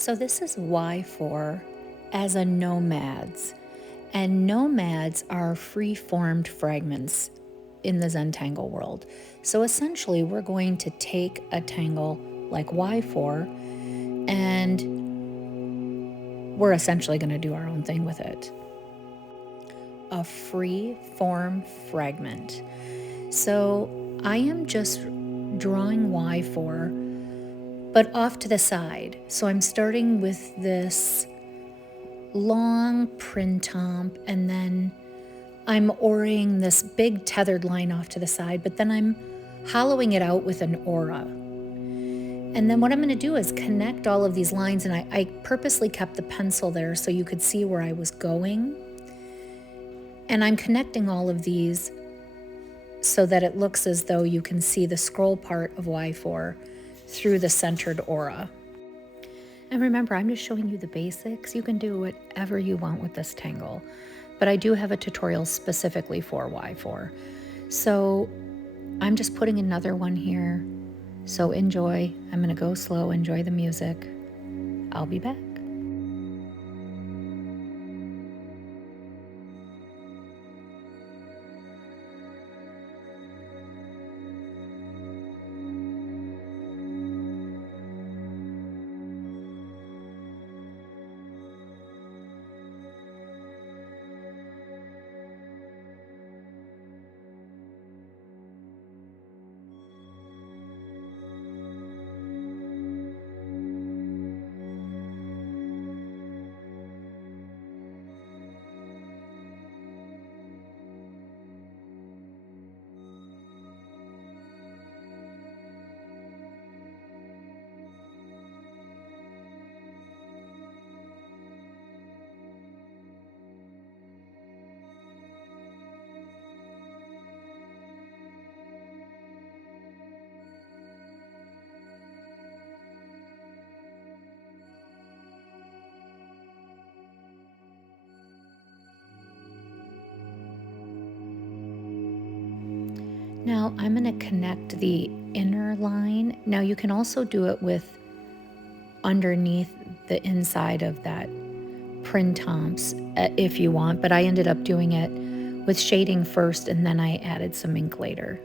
So this is Wyfore as a Nomadz. And Nomads are free-formed fragments in the Zentangle world. So essentially, we're going to take a tangle like Wyfore, and we're essentially going to do our own thing with it. A free-form fragment. So I am just drawing Wyfore, but off to the side. So I'm starting with this long printomp, and then I'm oring this big tethered line off to the side, but then I'm hollowing it out with an aura. And then what I'm going to do is connect all of these lines, and I purposely kept the pencil there so you could see where I was going. And I'm connecting all of these so that it looks as though you can see the scroll part of Wyfore through the centered aura. And remember, I'm just showing you the basics. You can do whatever you want with this tangle, but I do have a tutorial specifically for Wyfore. So I'm just putting another one here. So enjoy. I'm gonna go slow, enjoy the music. I'll be back. Now I'm going to connect the inner line. Now you can also do it with underneath the inside of that printomps if you want, but I ended up doing it with shading first and then I added some ink later.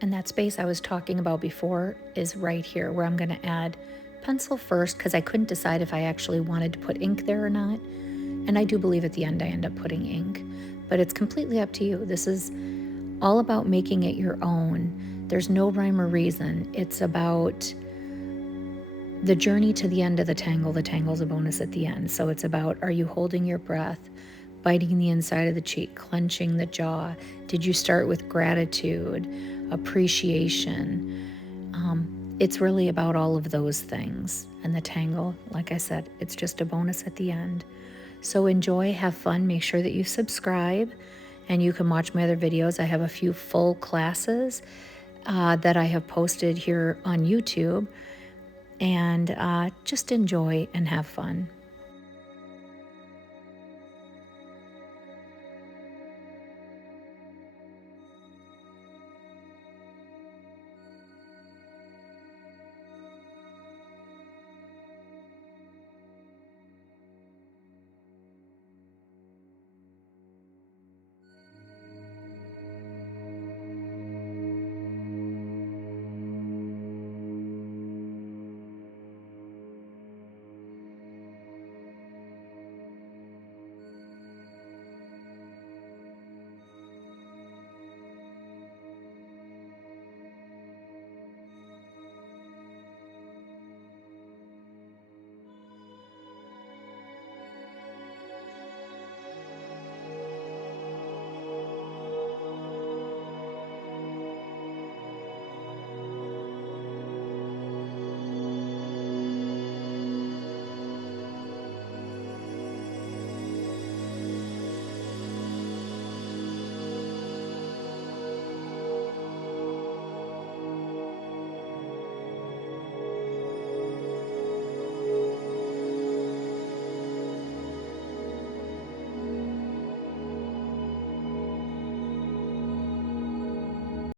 And that space I was talking about before is right here, where I'm going to add pencil first, because I couldn't decide if I actually wanted to put ink there or not. And I do believe at the end I end up putting ink, but it's completely up to you. This is all about making it your own. There's no rhyme or reason. It's about the journey to the end of the tangle. The tangle's a bonus at the end. So it's about, are you holding your breath, biting the inside of the cheek, clenching the jaw? Did you start with gratitude, appreciation? It's really about all of those things. And the tangle, like I said, it's just a bonus at the end. So enjoy, have fun, make sure that you subscribe, and you can watch my other videos. I have a few full classes that I have posted here on YouTube, and just enjoy and have fun.